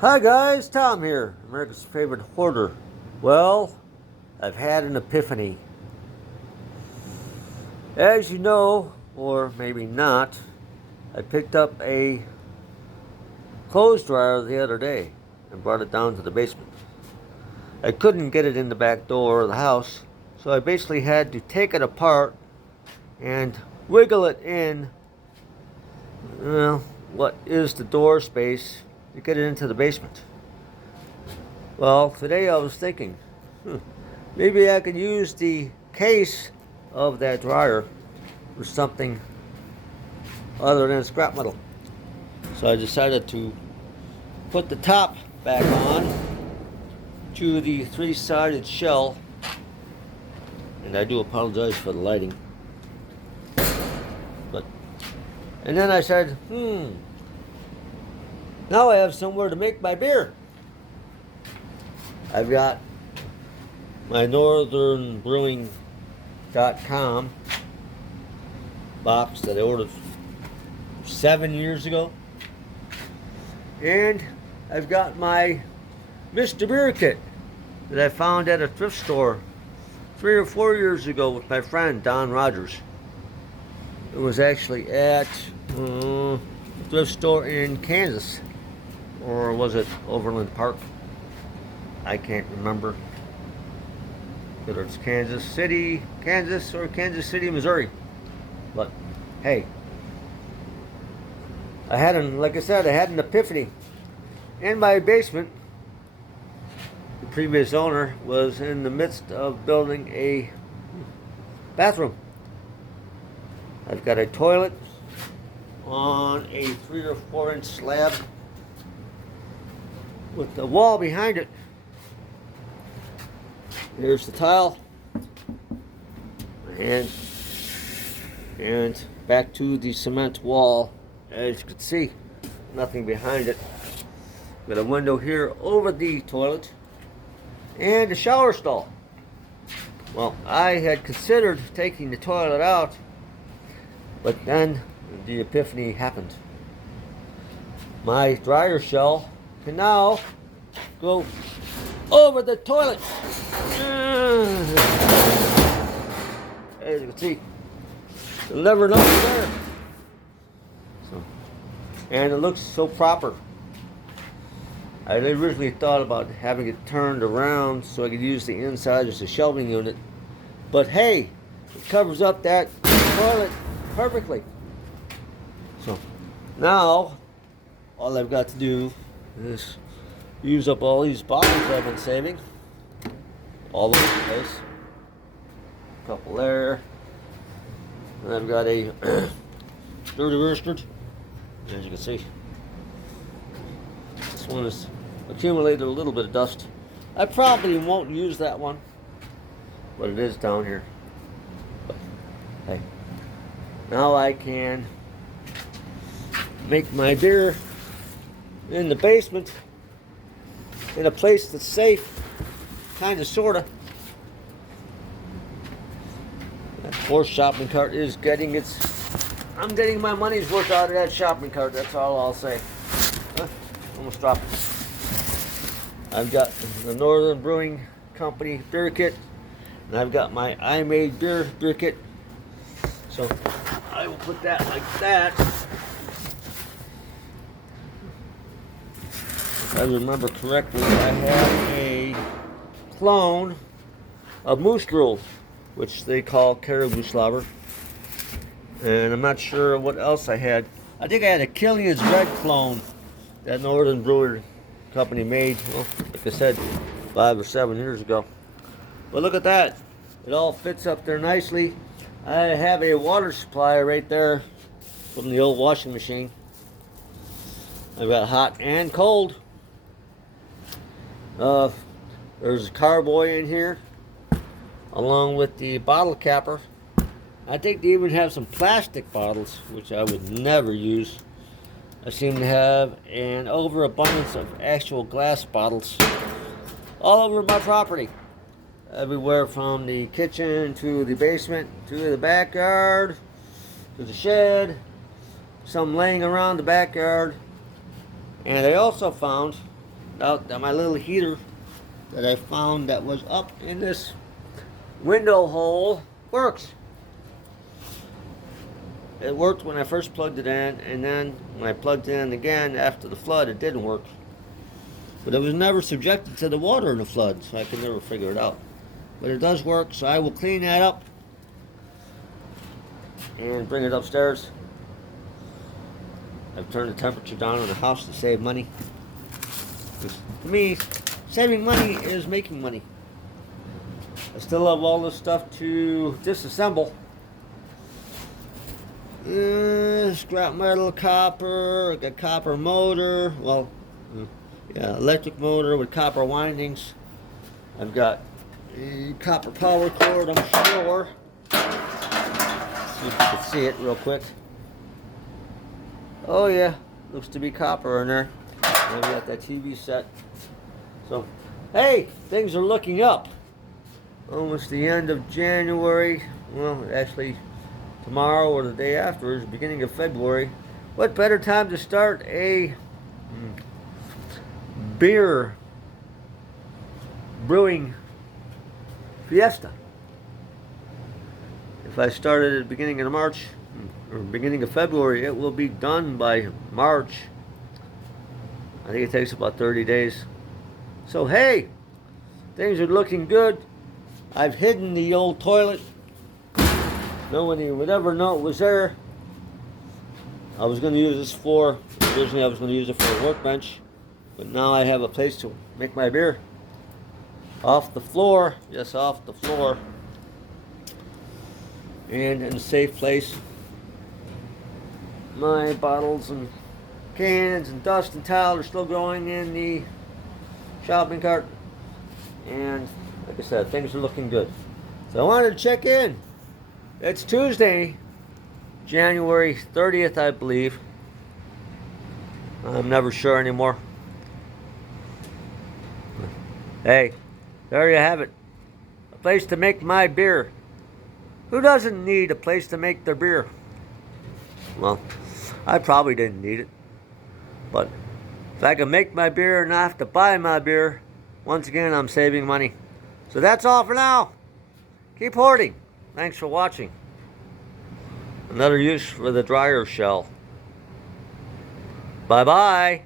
Hi guys, Tom here, America's favorite hoarder. Well, I've had an epiphany. As you know, or maybe not, I picked up a clothes dryer the other day and brought it down to the basement. I couldn't get it in the back door of the house, so I basically had to take it apart and wiggle it in, well, what is the door space to get it into the basement. Well, today I was thinking, maybe I could use the case of that dryer for something other than scrap metal. So I decided to put the top back on to the three-sided shell, and I do apologize for the lighting. And then I said, now I have somewhere to make my beer. I've got my northernbrewing.com box that I ordered 7 years ago. And I've got my Mr. Beer kit that I found at a thrift store 3 or 4 years ago with my friend Don Rogers. It was actually at a thrift store in Kansas, or was it Overland Park? I can't remember whether it's Kansas City, Kansas, or Kansas City, Missouri. But hey, like I said, I had an epiphany. In my basement, the previous owner was in the midst of building a bathroom. I've got a toilet on a 3 or 4 inch slab with the wall behind it. Here's the tile, and back to the cement wall. As you can see, nothing behind it. Got a window here over the toilet and a shower stall. Well, I had considered taking the toilet out, but then the epiphany happened. My dryer shell can now go over the toilet. As you can see, the lever nose there. And it looks so proper. I originally thought about having it turned around so I could use the inside as a shelving unit. But hey, it covers up that toilet perfectly. So now all I've got to do is use up all these bottles I've been saving all over the place. A couple there, and I've got a dirty roasted, as you can see. This one has accumulated a little bit of dust. I probably won't use that one, but it is down here. But hey, now I can make my beer in the basement in a place that's safe, kind of, sort of. That horse shopping cart is getting its... I'm getting my money's worth out of that shopping cart, that's all I'll say. Almost dropped it. I've got the Northern Brewing Company beer kit, and I've got my I Made beer kit. So I will put that like that. If I remember correctly, I have a clone of Moose Drool, which they call caribou slobber. And I'm not sure what else I had. I think I had a Killian's Red clone that Northern Brewer Company made, well, like I said, 5 or 7 years ago. But look at that. It all fits up there nicely. I have a water supply right there from the old washing machine. I've got hot and cold. There's a carboy in here, along with the bottle capper. I think they even have some plastic bottles, which I would never use. I seem to have an overabundance of actual glass bottles all over my property. Everywhere from the kitchen to the basement to the backyard to the shed. Some laying around the backyard. And I also found out that my little heater that I found that was up in this window hole works. It worked when I first plugged it in, and then when I plugged it in again after the flood, it didn't work. But it was never subjected to the water in the flood, so I could never figure it out. But it does work, so I will clean that up and bring it upstairs. I've turned the temperature down in the house to save money. To me, saving money is making money. I still have all this stuff to disassemble. Scrap metal, copper, I got copper motor, well, yeah, electric motor with copper windings. I've got a copper power cord, I'm sure. Let's see if you can see it real quick. Oh yeah, looks to be copper in there. And we got that TV set. So, hey, things are looking up. Almost the end of January. Well, actually, tomorrow or the day after is the beginning of February. What better time to start a beer brewing fiesta? If I started at the beginning of March or beginning of February, it will be done by March. I think it takes about 30 days. So hey, things are looking good. I've hidden the old toilet. Nobody would ever know it was there. I was going to use this for, originally I was going to use it for a workbench, but now I have a place to make my beer. Off the floor, yes, off the floor. And in a safe place. My bottles and cans and dust and towel are still going in the shopping cart. And like I said, things are looking good. So I wanted to check in. It's Tuesday, January 30th, I believe. I'm never sure anymore. Hey, there you have it. A place to make my beer. Who doesn't need a place to make their beer? Well, I probably didn't need it. But if I can make my beer and not have to buy my beer, once again, I'm saving money. So that's all for now. Keep hoarding. Thanks for watching. Another use for the dryer shell. Bye-bye.